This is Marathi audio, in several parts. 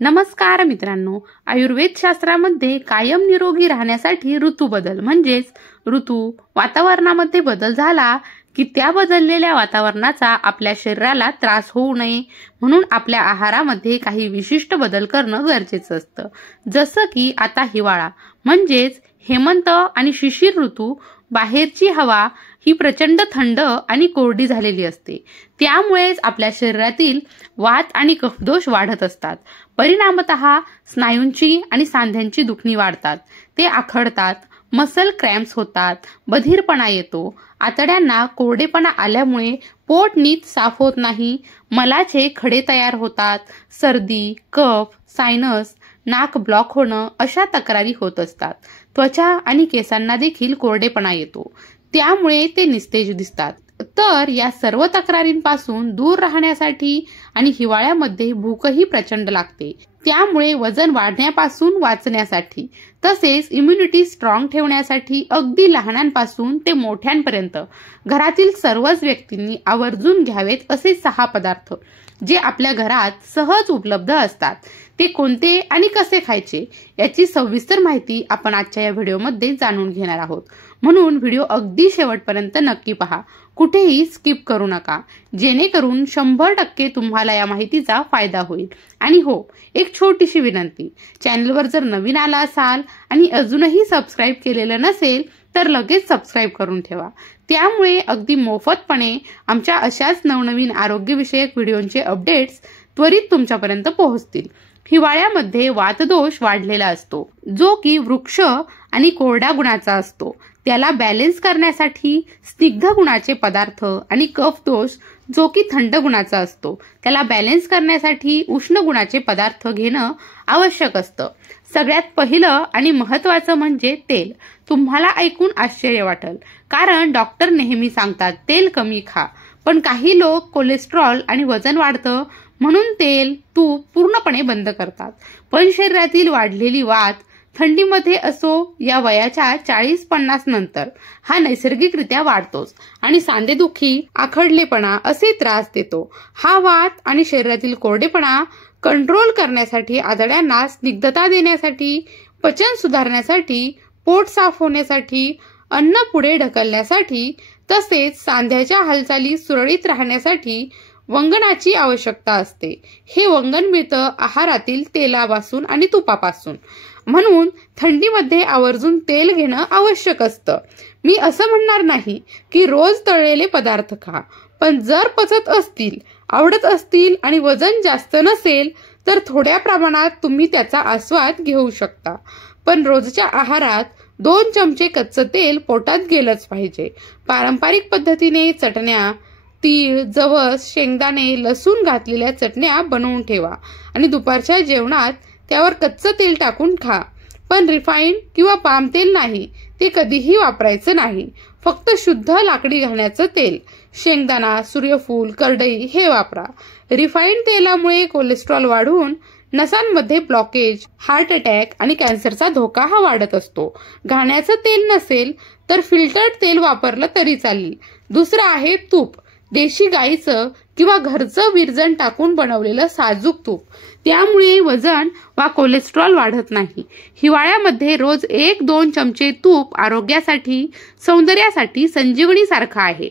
नमस्कार मित्रांनो, आयुर्वेद शास्त्रामध्ये कायम निरोगी राहण्यासाठी ऋतू बदल म्हणजेच ऋतू वातावरणामध्ये बदल झाला की त्या बदललेल्या वातावरणाचा आपल्या शरीराला त्रास होऊ नये म्हणून आपल्या आहारामध्ये काही विशिष्ट बदल करणं गरजेचं असतं। जसं की आता हिवाळा म्हणजेच हेमंत आणि शिशिर ऋतू, बाहेरची हवा ही प्रचंड थंड आणि कोरडी झालेली असते, त्यामुळेच आपल्या शरीरातील वात आणि कफदोष वाढत असतात। परिणामतः स्नायूंची आणि सांध्यांची दुखणी वाढतात, ते आखडतात, मसल क्रॅम्प्स होतात, बधिरपणा येतो, आतड्यांना कोरडेपणा आल्यामुळे पोट नीट साफ होत नाही, मलाचे खडे तयार होतात, सर्दी, कफ, सायनस, नाक ब्लॉक होणं अशा तक्रारी होत असतात। त्वचा आणि केसांना देखील कोरडेपणा येतो, त्यामुळे ते निस्तेज दिसतात। तर या सर्व तक्रारींपासून दूर राहण्यासाठी आणि हिवाळ्यामध्ये भूकही प्रचंड लागते, त्यामुळे वजन वाढण्यापासून वाचण्यासाठी तसेच इम्युनिटी स्ट्रॉंग ठेवण्यासाठी अगदी लहानांपासून ते मोठ्यांपर्यंत घरातील सर्वच व्यक्तींनी आवर्जून घ्यावेत असे 6 पदार्थ जे आपल्या घरात सहज उपलब्ध असतात। ते कोणते आणि कसे खायचे याची सविस्तर माहिती आपण आजच्या या व्हिडिओमध्ये जाणून घेणार आहोत, म्हणून व्हिडिओ अगदी शेवटपर्यंत नक्की पहा, कुठेही स्किप करू नका, जेणेकरून 100% तुम्हाला या माहितीचा फायदा होईल। आणि हो, एक छोटीशी विनंती, चॅनलवर जर नवीन आला असाल आणि अजूनही सबस्क्राईब केलेलं नसेल तर लगेच सबस्क्राईब करून ठेवा, त्यामुळे अगदी मोफतपणे आमच्या अशाच नवनवीन आरोग्यविषयक व्हिडिओंचे अपडेट्स त्वरित तुमच्यापर्यंत पोहोचतील। हिवाळ्यामध्ये वातदोष वाढलेला असतो, जो की वृक्ष आणि कोरड्या गुणाचा असतो। त्याला बॅलन्स करण्यासाठी स्निग्ध गुणाचे पदार्थ आणि कफ दोष जो की थंड गुणाचा असतो, त्याला बॅलन्स करण्यासाठी उष्ण गुणाचे पदार्थ घेणं आवश्यक असतं। सगळ्यात पहिलं आणि महत्त्वाचं म्हणजे तेल। तुम्हाला ऐकून आश्चर्य वाटेल, कारण डॉक्टर नेहमी सांगतात तेल कमी खा, पण काही लोक कोलेस्ट्रॉल आणि वजन वाढतं म्हणून तेल, तूप पूर्णपणे बंद करतात। पण शरीरातील वाढलेली वात थंडीमध्ये असो या वयाच्या 40-50 नंतर हा नैसर्गिकरित्या वाढतोच आणि सांधेदुखी, आखडलेपणा असे त्रास देतो। हा वात आणि शरीरातील कोरडेपणा कंट्रोल करण्यासाठी, आतड्यांना स्निग्धता देण्यासाठी, पचन सुधारण्यासाठी, पोट साफ होण्यासाठी, अन्न पुढे ढकलण्यासाठी तसेच सांध्याच्या हालचाली सुरळीत राहण्यासाठी वंगणाची आवश्यकता असते। हे वंगण मिळतं आहारातील तेलापासून आणि तुपापासून, म्हणून थंडीमध्ये आवर्जून तेल घेणं आवश्यक असतं। मी असं म्हणणार नाही की रोज तळलेले पदार्थ खा, पण जर पचत असतील, आवडत असतील आणि वजन जास्त नसेल तर थोड्या प्रमाणात तुम्ही त्याचा आस्वाद घेऊ शकता। पण रोजच्या आहारात 2 चमचे कच्चं तेल पोटात गेलंच पाहिजे। पारंपरिक पद्धतीने चटण्या, तीळ, जवस, शेंगदाणे, लसूण घातलेल्या चटण्या बनवून ठेवा आणि दुपारच्या जेवणात त्यावर कच्चं तेल टाकून खा, पण रिफाईंड किंवा पाम तेल नाही, ते कधीही वापरायचं नाही। फक्त शुद्ध लाकडी घाण्याचं तेल, शेंगदाणा, सूर्यफूल, करडई हे वापरा। रिफाईंड तेलामुळे कोलेस्ट्रॉल वाढून नसांमध्ये ब्लॉकेज, हार्ट अटॅक आणि कॅन्सरचा धोका हा वाढत असतो। घाण्याचं तेल नसेल तर फिल्टर्ड तेल वापरलं तरी चालेल। दुसरं आहे तूप, देशी गाईचं किंवा घरचं विरजण टाकून बनवलेलं साजूक तूप, त्यामुळे वजन वा कोलेस्ट्रॉल वाढत नाही। हिवाळ्यामध्ये रोज 1-2 चमचे तूप आरोग्यासाठी, सौंदर्यासाठी संजीवनी सारखं आहे।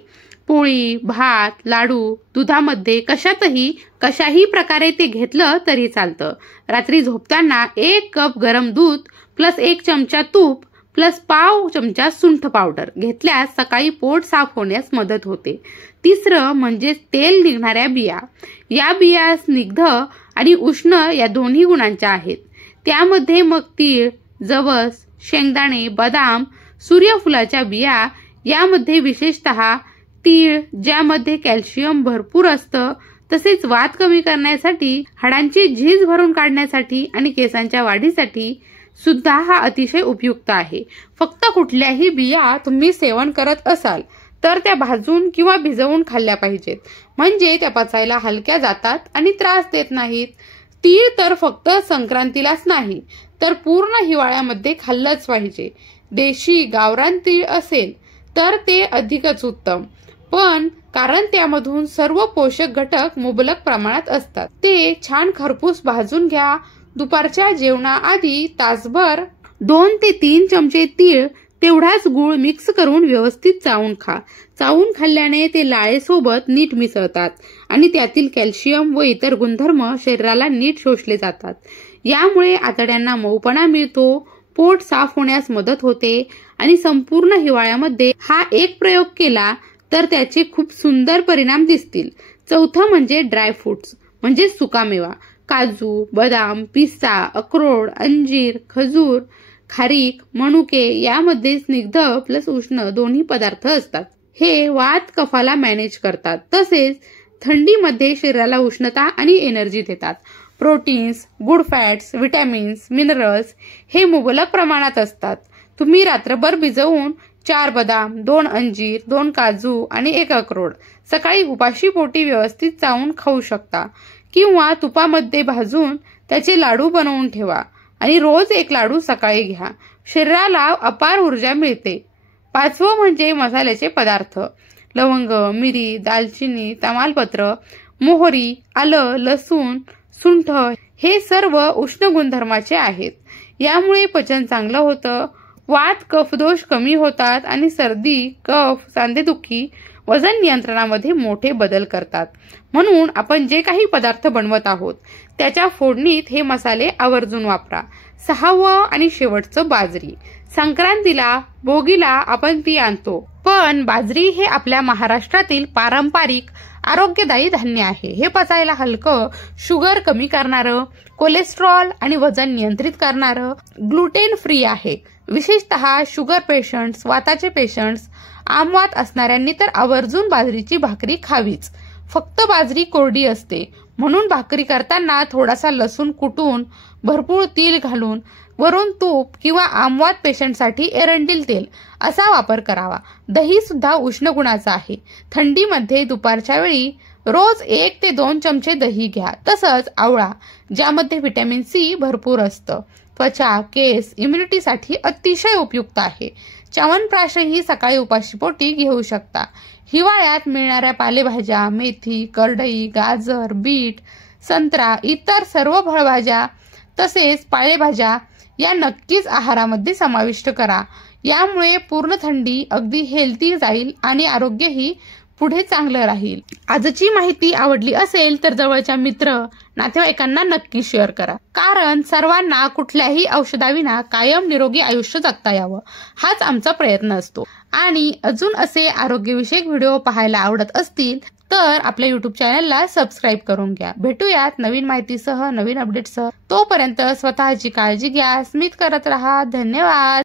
पोळी, भात, लाडू, दुधामध्ये कशाही प्रकारे ते घेतलं तरी चालतं। रात्री झोपताना 1 कप गरम दूध प्लस 1 चमचा तूप प्लस पाव चमचा सुंठ पावडर घेतल्यास सकाळी पोट साफ होण्यास मदत होते। तिसरं म्हणजे तेल निघणाऱ्या बिया। या बिया स्निग्ध आणि उष्ण या दोन्ही गुणांच्या आहेत। त्यामध्ये मग तीळ, जवस, शेंगदाणे, बदाम, सूर्यफुलाच्या बिया, यामध्ये विशेषतः तीळ ज्यामध्ये कॅल्शियम भरपूर असतं, तसेच वात कमी करण्यासाठी, हाडांची झीज भरून काढण्यासाठी आणि केसांच्या वाढीसाठी सुद्धा हा अतिशय उपयुक्त आहे। फक्त कुठल्याही बिया तुम्ही सेवन करत असाल तर त्या भाजून किंवा भिजवून खाल्ल्या पाहिजेत, म्हणजे त्या पचायला हलक्या जातात आणि त्रास देत नाहीत। तीळ तर फक्त संक्रांतीलाच नाही तर पूर्ण हिवाळ्यामध्ये खाल्लंच पाहिजे। देशी गावरान तीळ असेल तर ते अधिकच उत्तम। पण कारण त्यामधून सर्व पोषक घटक मुबलक प्रमाणात असतात. ते छान खरपूस भाजून घ्या. दुपारच्या जेवणाआधी तासभर 2 ते 3 चमचे तीळ तेवढाच गूळ मिक्स करून व्यवस्थित चावून खा. चावून खाल्ल्याने ते लाळेसोबत नीट मिसळतात आणि त्यातील कॅल्शियम व इतर गुणधर्म शरीराला नीट शोषले जातात. यामुळे आतड्यांना मऊपणा मिळतो, पोट साफ होण्यास मदत होते आणि संपूर्ण हिवाळ्यामध्ये हा एक प्रयोग केला तर त्याचे खूप सुंदर परिणाम दिसतील. चौथं म्हणजे ड्रायफ्रुट्स म्हणजे सुकामेवा. काजू, बदाम, पिस्ता, अक्रोड, अंजीर, खजूर, खारीक, मनुके यामध्ये स्निग्ध प्लस उष्ण दोन्ही पदार्थ असतात. हे वात कफाला मॅनेज करतात. तसेच थंडीमध्ये शरीराला उष्णता आणि एनर्जी देतात. Proteins, good fats, vitamins, minerals हे मुबलक प्रमाणात असतात. तुम्ही रात्रभर भिजवून 4 बदाम, 2 अंजीर, 2 काजू आणि 1 अक्रोड सकाळी उपाशी पोटी व्यवस्थित चावून खाऊ शकता किंवा तुपामध्ये भाजून त्याचे लाडू बनवून ठेवा आणि रोज 1 लाडू सकाळी घ्या. शरीराला अपार ऊर्जा मिळते. 5वं म्हणजे मसाल्याचे पदार्थ. लवंग, मिरी, दालचिनी, तमालपत्र, मोहरी, आलं, लसूण, सुंठ हे सर्व उष्ण गुणधर्माचे आहेत. यामुळे पचन चांगलं होतं, वात कफदोष कमी होतात आणि सर्दी, कफ, सांधेदुखी, वजन नियंत्रणामध्ये मोठे बदल करतात. म्हणून आपण जे काही पदार्थ बनवत आहोत त्याच्या फोडणीत हे मसाले आवर्जून वापरा. 6वं आणि शेवटचं बाजरी. संक्रांतीला, भोगीला आपण ती आणतो, पण बाजरी हे आपल्या महाराष्ट्रातील पारंपरिक आरोग्यदायी धान्य आहे. हे पचायला हलकं, शुगर कमी करणारं, कोलेस्ट्रॉल आणि वजन नियंत्रित करणारं, ग्लुटेन फ्री आहे. विशेषतः शुगर पेशंट्स, वाताचे पेशंट्स, आमवात असणाऱ्यांनी तर आवर्जून बाजरीची भाकरी खावीच. फक्त बाजरी कोरडी असते म्हणून भाकरी करताना थोडासा लसूण कुटून, भरपूर तीळ घालून, वरून तूप किंवा आमवात पेशंटसाठी एरंडिल तेल असा वापर करावा. दही सुद्धा उष्ण गुणाचं आहे. थंडीमध्ये दुपारच्या वेळी रोज 1 ते 2 चमचे दही घ्या. तसंच आवळा ज्यामध्ये व्हिटॅमिन सी भरपूर असतं. त्वचा, केस, इम्युनिटीसाठी अतिशय उपयुक्त आहे. च्यवनप्राशही सकाळी उपाशीपोटी घेऊ शकता. हिवाळ्यात मिळणाऱ्या पालेभाज्या, मेथी, करडई, गाजर, बीट, संत्रा, इतर सर्व फळभाज्या तसेच पालेभाज्या या नक्कीच आहारामध्ये समाविष्ट करा. यामुळे पूर्ण थंडी अगदी हेल्दी जाईल आणि आरोग्यही पुढे चांगलं राहील. आजची माहिती आवडली असेल तर जवळच्या मित्र, नातेवाईकांना नक्की शेअर करा. कारण सर्वांना कुठल्याही औषधाविना कायम निरोगी आयुष्य जगता यावं हाच आमचा प्रयत्न असतो. आणि अजून असे आरोग्यविषयक व्हिडिओ पाहायला आवडत असतील तर आपल्या YouTube चॅनलला सबस्क्राईब करून घ्या. भेटूयात नवीन माहितीसह, नवीन अपडेटसह. तोपर्यंत स्वतःची काळजी घ्या. स्मित करत राहा. धन्यवाद.